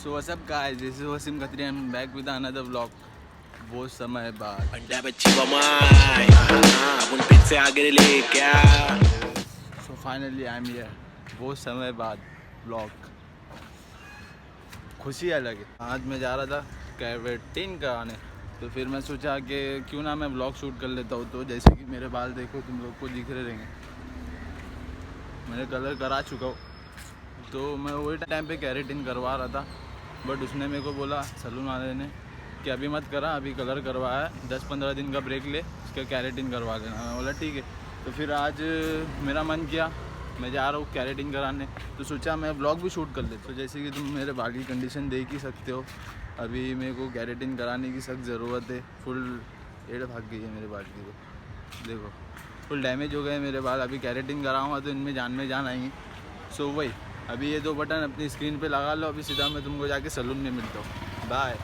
So what's up guys, this is mr.khatri and I'm back with another vlog. बहुत समय बाद. So finally I'm here. बहुत समय बाद vlog. खुशी अलग है. आज मैं जा रहा था केराटिन कराने, तो फिर मैं सोचा कि क्यों ना मैं vlog शूट कर लेता हूँ. तो जैसे कि मेरे बाल देखो, तुम लोग को दिख रहे रहेंगे. मैंने कलर करा चुका हूँ, तो मैं वही टाइम पे केराटिन करवा रहा था. बट उसने मेरे को बोला, सलून वाले ने, कि अभी मत करा, अभी कलर करवाया है, 10-15 दिन का ब्रेक ले, उसका केराटिन करवा देना. मैं बोला ठीक है. तो फिर आज मेरा मन किया, मैं जा रहा हूँ केराटिन कराने, तो सोचा मैं व्लॉग भी शूट कर लेता. तो जैसे कि तुम मेरे बाल की कंडीशन देख ही सकते हो, अभी मेरे को केराटिन कराने की सख्त ज़रूरत है. फुल एड़ भाग गई है मेरे बाल की. तो देखो फुल डैमेज हो गए मेरे बाल. अभी केराटिन कराऊंगा तो इनमें जान में जान आएंगी. सो वही, अभी ये 2 बटन अपनी स्क्रीन पे लगा लो. अभी सीधा मैं तुमको जाके सलून में मिलता हूँ. Bye.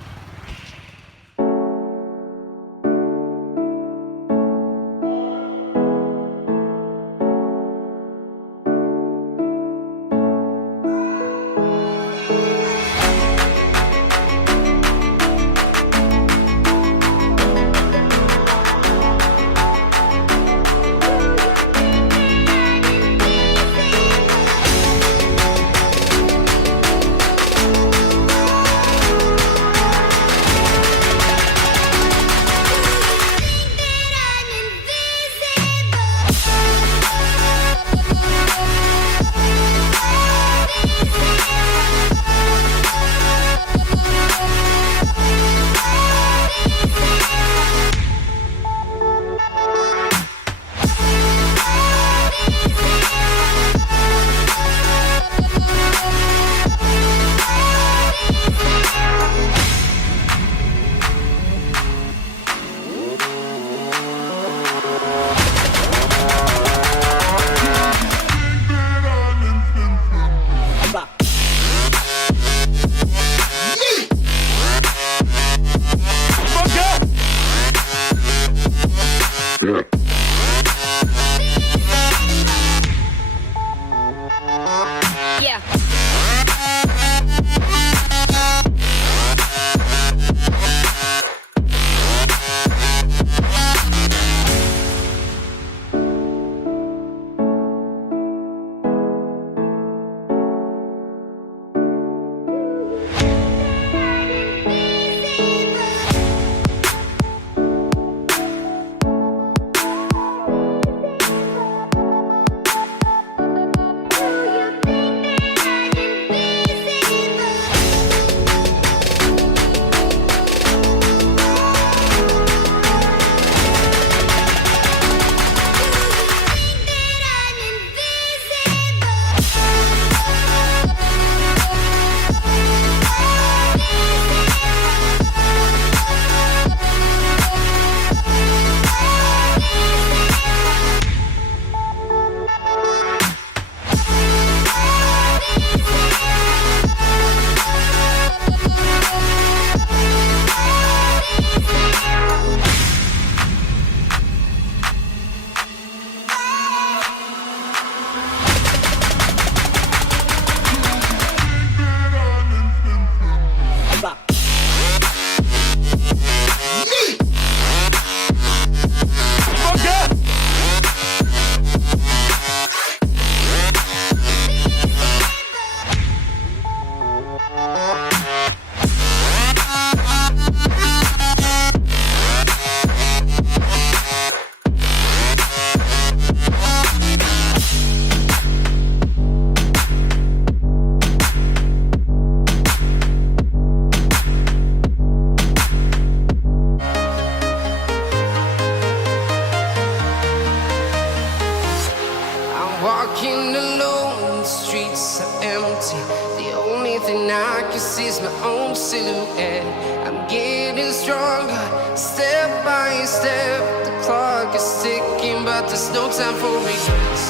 Walking alone, the streets are empty. The only thing I can see is my own silhouette. I'm getting stronger, step by step. The clock is ticking, but there's no time for regrets.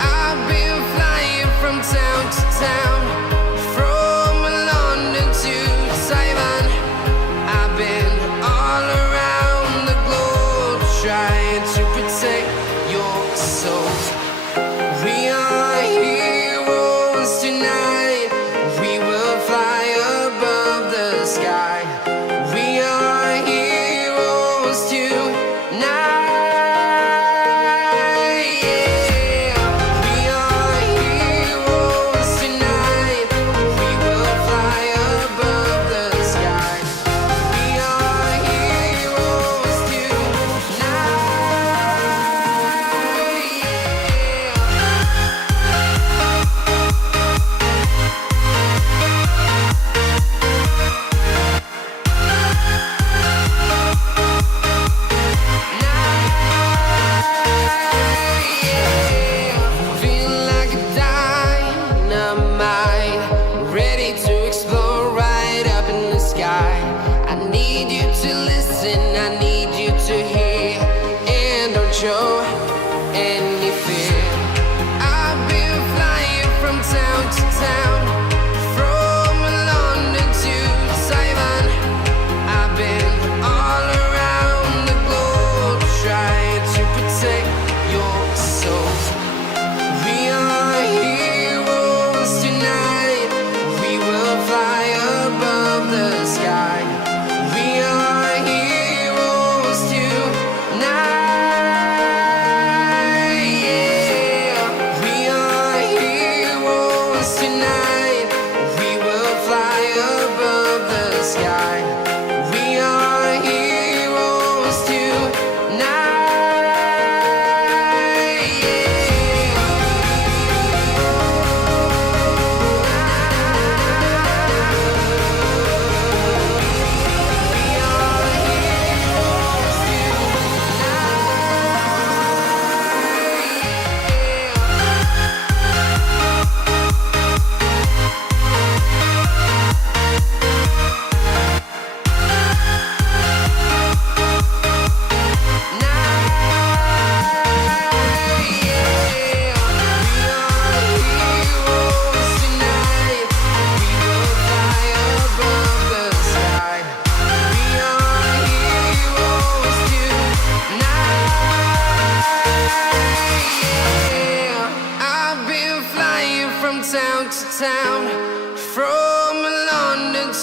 I've been flying from town to town, from London to Taiwan. I've been all around the globe, trying to protect your soul. We are heroes tonight. We will fly above.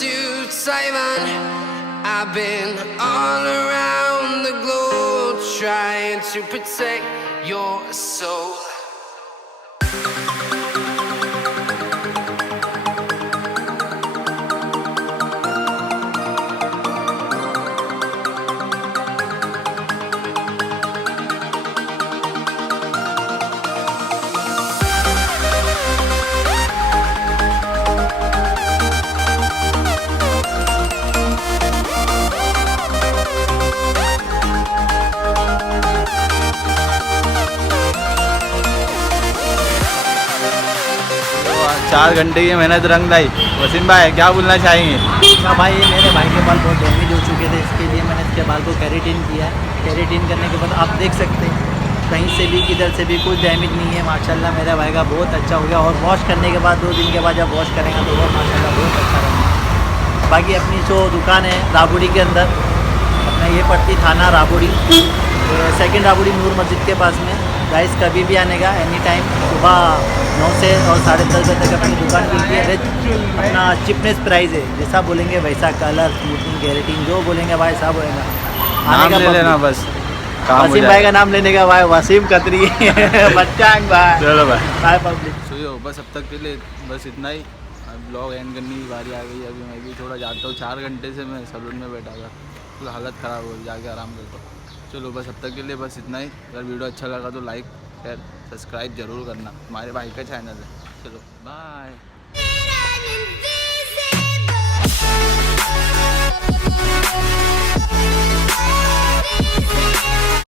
to Taiwan. I've been all around the globe trying to protect your soul. चार घंटे की मेहनत रंग लाई। वसीम भाई क्या बोलना चाहेंगे? हाँ भाई, मेरे भाई के बाल बहुत डैमेज हो चुके थे, इसके लिए मैंने इसके बाल को केराटिन किया है। केराटिन करने के बाद आप देख सकते हैं कहीं से भी किधर से भी कुछ डैमेज नहीं है। माशाल्लाह मेरे भाई का बहुत अच्छा हो गया, और वॉश करने के बाद 2 दिन के बाद जब वॉश करेंगे तो वो माशाल्लाह बहुत अच्छा रहेगा। बाकी अपनी जो दुकान है राबोडी के अंदर, अपना ये पड़ती थाना राबोडी, सेकंड राबोडी नूर मस्जिद के पास में। गाइस कभी भी आने का, एनी टाइम सुबह 9 से और 10:30 बजे तक अपनी दुकान खुलती है। अपना चिपनेस प्राइस है, जैसा बोलेंगे वैसा, कलर स्मूथनिंग केराटिन जो बोलेंगे भाई साहब होएगा। नाम ले लेना बस, वसीम भाई का नाम लेने का भाई, वसीम खत्री बच्चा भाई। चलो भाई बाय पब्लिक। सुयो बस अब तक के लिए बस इतना ही। अब ब्लॉग एंड करने की बारी आ गई। अभी मैं भी थोड़ा जाता हूँ, 4 घंटे से मैं सैलून में बैठा था, तो हालत ख़राब हो, जाके आराम करता हूँ। चलो बस अब तक के लिए बस इतना ही। अगर वीडियो अच्छा लगा तो लाइक शेयर सब्सक्राइब ज़रूर करना, हमारे भाई का चैनल है। चलो बाय।